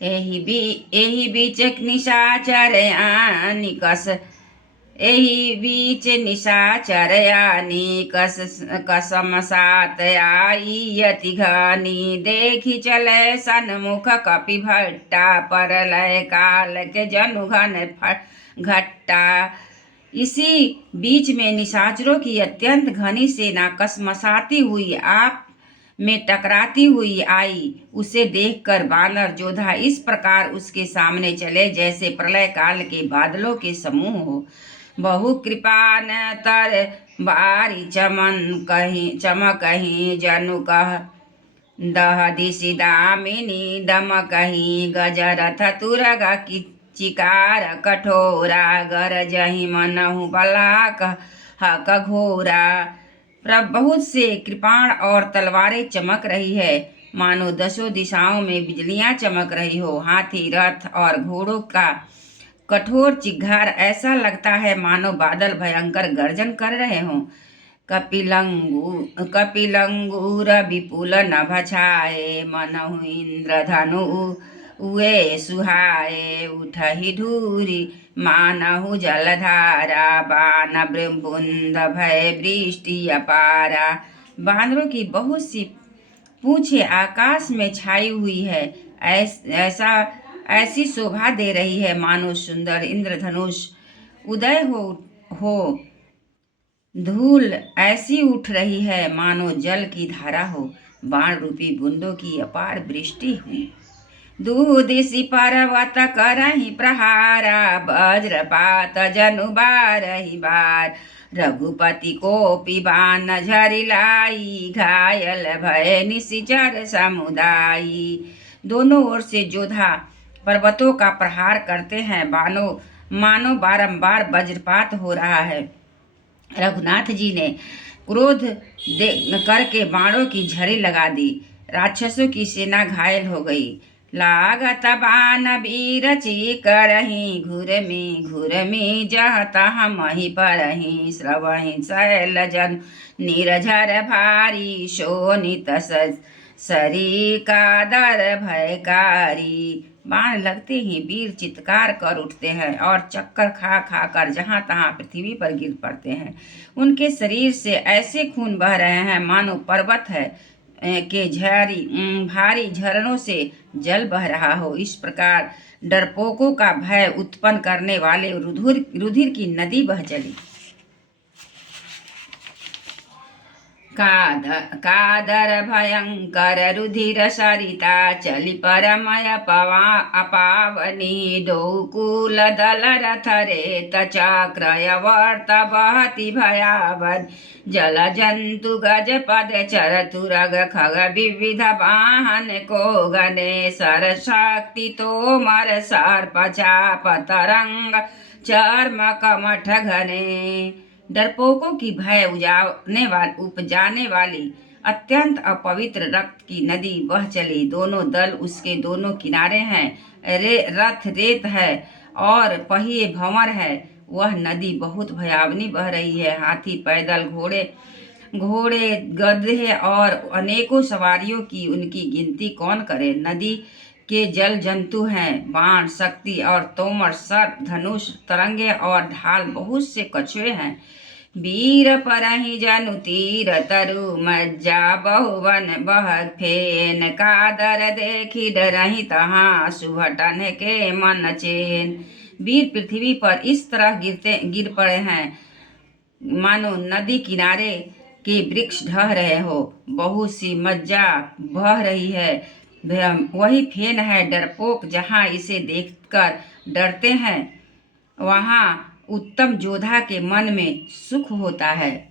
एही बीच निशाचर आनी कस एही बीच निशाचर आनी कसम सात आई अति घनी। देखी चले सन्मुख कपि भट्टा परलय काल के जनु घन घट्टा। इसी बीच में निशाचरों की अत्यंत घनी सेना कसमसाती हुई आप में टकराती हुई आई। उसे देखकर बानर जोधा इस प्रकार उसके सामने चले जैसे प्रलय काल के बादलों के समूह हो। बहु कृपान तर बारी चमक कहीं जनु कह दह दिशि दामिनी दम कहीं गजरथ तुरग की चिकार कठोरा गरजहि मनहु बलाक हक घोरा। बहुत से कृपाण और तलवारें चमक रही है मानो दसों दिशाओं में बिजलियां चमक रही हो। हाथी रथ और घोड़ों का कठोर चिघार ऐसा लगता है मानो बादल भयंकर गर्जन कर रहे हों। कपिलंगूर विपुल नभ छाए मनहु इंद्रधनु उए सुहाए। उठहि धूरी मानहु जलधारा बान बूंद भय वृष्टि अपारा। बानरों की बहुत सी पूंछें आकाश में छाई हुई है ऐसी शोभा दे रही है मानो सुंदर इंद्रधनुष उदय हो। धूल ऐसी उठ रही है मानो जल की धारा हो। बाण रूपी बूंदों की अपार वृष्टि हुई। दूदिशि पर्वत करहि प्रहारा वज्रपात जनु बारहि बार। रघुपति कोपि बाण झरिलाई घायल भय निशिचर समुदायी। दोनों ओर से जोधा पर्वतों का प्रहार करते हैं मानो बारंबार वज्रपात हो रहा है। रघुनाथ जी ने क्रोध करके बाणों की झड़ी लगा दी। राक्षसों की सेना घायल हो गई। लागत बान बीरची करही घुरमी जह तह मही परही। श्रवहि शैल जन निरझर भारी शोनित सरी कादर भयकारी। बाण लगते ही वीर चित्कार कर उठते हैं और चक्कर खा खा कर जहाँ तहाँ पृथ्वी पर गिर पड़ते हैं। उनके शरीर से ऐसे खून बह रहे हैं मानो पर्वत है के भारी झरनों से जल बह रहा हो। इस प्रकार डरपोकों का भय उत्पन्न करने वाले रुधिर की नदी बह चली। कादर भयंकर रुधिर सरिता चली परमय अपावनी। डोकूल दल रथ रेत चक्रय वर्त बहति भयावन। जल जंतु गज पद चर तुरग खग विविध वाहन को गने। सर शक्ति तोमर सर्प चाप तरंग चर्म कमठ घने। डरपोकों की भय उपजाने वाली अत्यंत अपवित्र रक्त की नदी बह चली। दोनों दल उसके दोनों किनारे हैं। रथ रेत है और पहिए भंवर है। वह नदी बहुत भयावनी बह रही है। हाथी पैदल घोड़े गधे और अनेकों सवारियों की उनकी गिनती कौन करे। नदी के जल जंतु हैं। बाण शक्ति और तोमर सर्प धनुष तरंगे और ढाल बहुत से कछुए हैं। वीर परहि जनु तीर तरु मज्जा बहुवन बह फेन। कादर देखी डरहि तहाँ सुभटन के मन चेन। वीर पृथ्वी पर इस तरह गिर पड़े हैं मानो नदी किनारे के वृक्ष ढह रहे हो। बहुत सी मज्जा बह रही है वही फेन है। डरपोक जहाँ इसे देखकर डरते हैं वहाँ उत्तम जोधा के मन में सुख होता है।